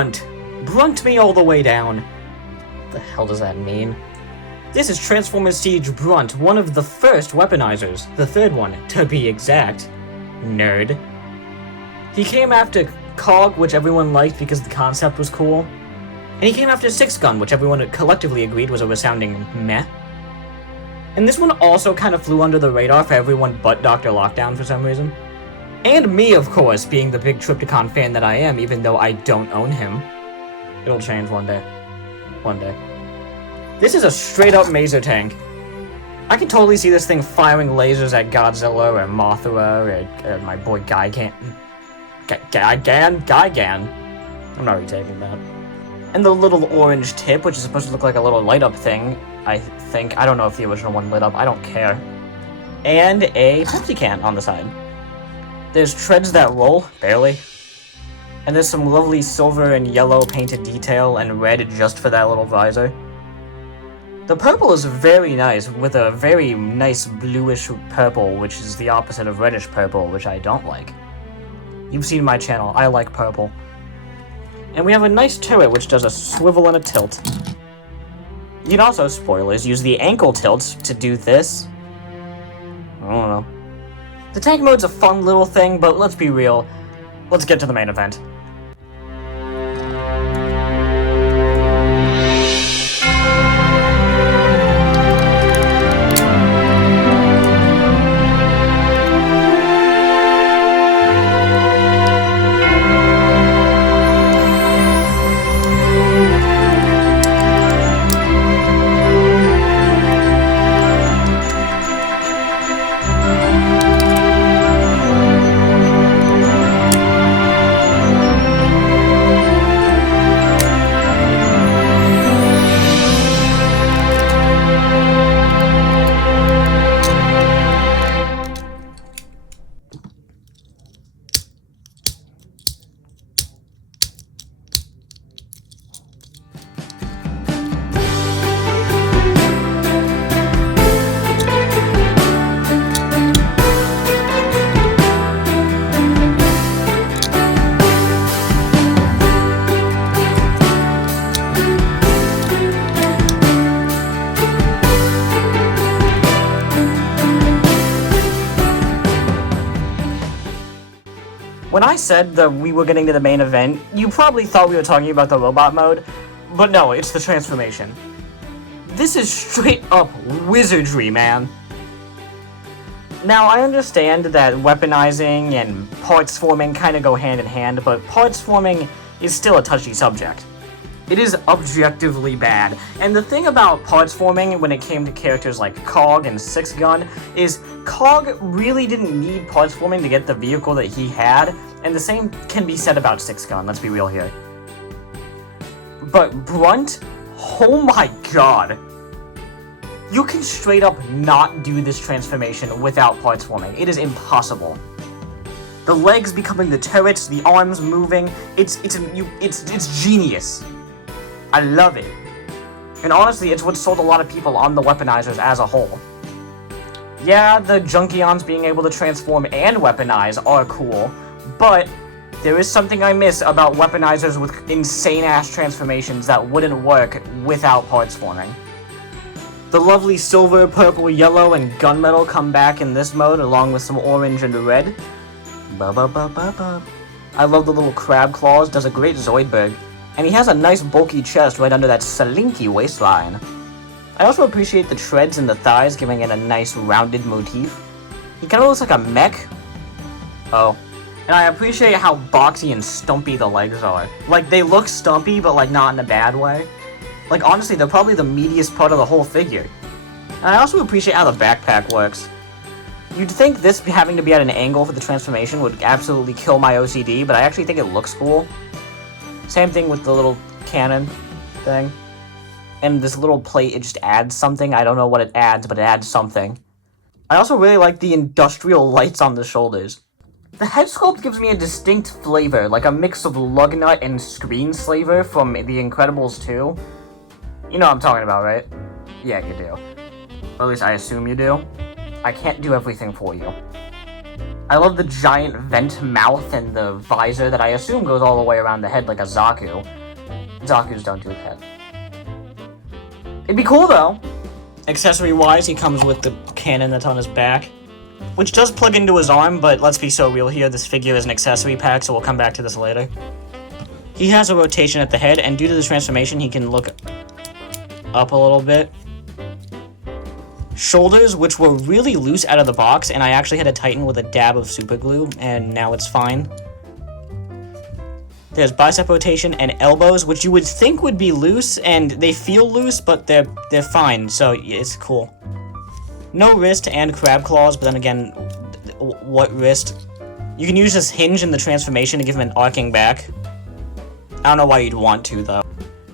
Brunt. Brunt me all the way down. What the hell does that mean? This is Transformers Siege Brunt, one of the first weaponizers. The third one, to be exact. Nerd. He came after Cog, which everyone liked because the concept was cool. And he came after Six Gun, which everyone collectively agreed was a resounding meh. And this one also kind of flew under the radar for everyone but Dr. Lockdown for some reason. And me, of course, being the big Trypticon fan that I am, even though I don't own him. It'll change one day. One day. This is a straight-up Maser tank. I can totally see this thing firing lasers at Godzilla or Mothra or my boy Gigan. I'm not retaking that. And the little orange tip, which is supposed to look like a little light-up thing, I think. I don't know if the original one lit up. I don't care. And a Pepsi can on the side. There's treads that roll, barely. And there's some lovely silver and yellow painted detail and red just for that little visor. The purple is very nice, with a very nice bluish purple, which is the opposite of reddish purple, which I don't like. You've seen my channel, I like purple. And we have a nice turret, which does a swivel and a tilt. You can also, spoilers, use the ankle tilts to do this. I don't know. The tank mode's a fun little thing, but let's be real. Let's get to the main event. When I said that we were getting to the main event, you probably thought we were talking about the robot mode, but no, it's the transformation. This is straight up wizardry, man. Now, I understand that weaponizing and parts forming kind of go hand in hand, but parts forming is still a touchy subject. It is objectively bad, and the thing about parts forming when it came to characters like Cog and Six Gun is Cog really didn't need parts forming to get the vehicle that he had, and the same can be said about Six Gun, let's be real here. But Brunt, oh my god. You can straight up not do this transformation without parts forming. It is impossible. The legs becoming the turrets, the arms moving, it's genius. I love it. And honestly, it's what sold a lot of people on the weaponizers as a whole. Yeah, the Junkions being able to transform and weaponize are cool, but there is something I miss about weaponizers with insane-ass transformations that wouldn't work without parts forming. The lovely silver, purple, yellow, and gunmetal come back in this mode, along with some orange and red. Ba-ba-ba-ba-ba. I love the little crab claws, does a great Zoidberg. And he has a nice bulky chest right under that slinky waistline. I also appreciate the treads in the thighs, giving it a nice rounded motif. He kind of looks like a mech. Oh. And I appreciate how boxy and stumpy the legs are. Like, they look stumpy, but like not in a bad way. Like, honestly, they're probably the meatiest part of the whole figure. And I also appreciate how the backpack works. You'd think this having to be at an angle for the transformation would absolutely kill my OCD, but I actually think it looks cool. Same thing with the little cannon thing. And this little plate, it just adds something. I don't know what it adds, but it adds something. I also really like the industrial lights on the shoulders. The head sculpt gives me a distinct flavor, like a mix of Lugnut and Screenslaver from The Incredibles 2. You know what I'm talking about, right? Yeah, you do. Or at least I assume you do. I can't do everything for you. I love the giant vent mouth and the visor that I assume goes all the way around the head like a Zaku. Zakus don't do that. It'd be cool though. Accessory-wise, he comes with the cannon that's on his back, which does plug into his arm, but let's be so real here, this figure is an accessory pack, so we'll come back to this later. He has a rotation at the head, and due to the transformation, he can look up a little bit. Shoulders, which were really loose out of the box, and I actually had to tighten with a dab of super glue, and now it's fine. There's bicep rotation and elbows, which you would think would be loose, and they feel loose, but they're fine, so it's cool. No wrist and crab claws, but then again, what wrist? You can use this hinge in the transformation to give him an arcing back. I don't know why you'd want to, though.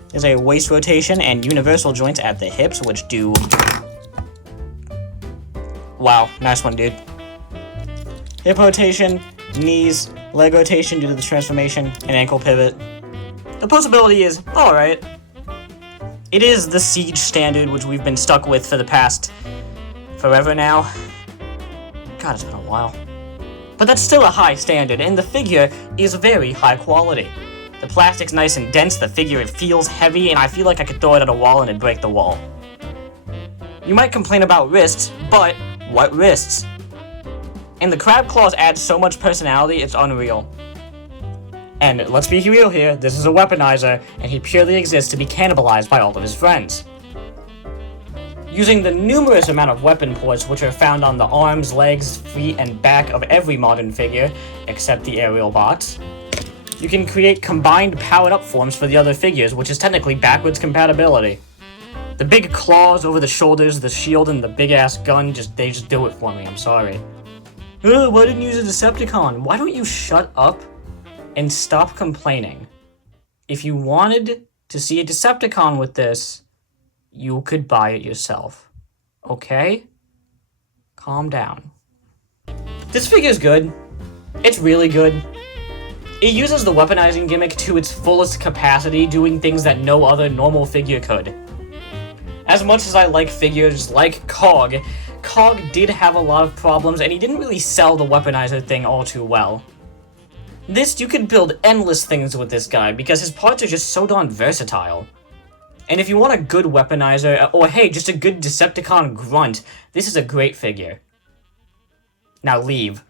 There's a waist rotation and universal joints at the hips, which do... Wow, nice one, dude. Hip rotation, knees, leg rotation due to the transformation, and ankle pivot. The posability is alright. It is the Siege standard, which we've been stuck with for the past forever now. God, it's been a while. But that's still a high standard, and the figure is very high quality. The plastic's nice and dense, the figure, it feels heavy, and I feel like I could throw it at a wall and it'd break the wall. You might complain about wrists, but what wrists? And the crab claws add so much personality, it's unreal. And let's be real here, this is a weaponizer, and he purely exists to be cannibalized by all of his friends. Using the numerous amount of weapon ports which are found on the arms, legs, feet, and back of every modern figure, except the aerial bots, you can create combined powered-up forms for the other figures, which is technically backwards compatibility. The big claws over the shoulders, the shield, and the big-ass gun, they just do it for me, I'm sorry. Ugh, why didn't you use a Decepticon? Why don't you shut up and stop complaining? If you wanted to see a Decepticon with this, you could buy it yourself. Okay? Calm down. This figure's good. It's really good. It uses the weaponizing gimmick to its fullest capacity, doing things that no other normal figure could. As much as I like figures like Cog, Cog did have a lot of problems, and he didn't really sell the weaponizer thing all too well. This, you could build endless things with this guy, because his parts are just so darn versatile. And if you want a good weaponizer, or hey, just a good Decepticon grunt, this is a great figure. Now leave.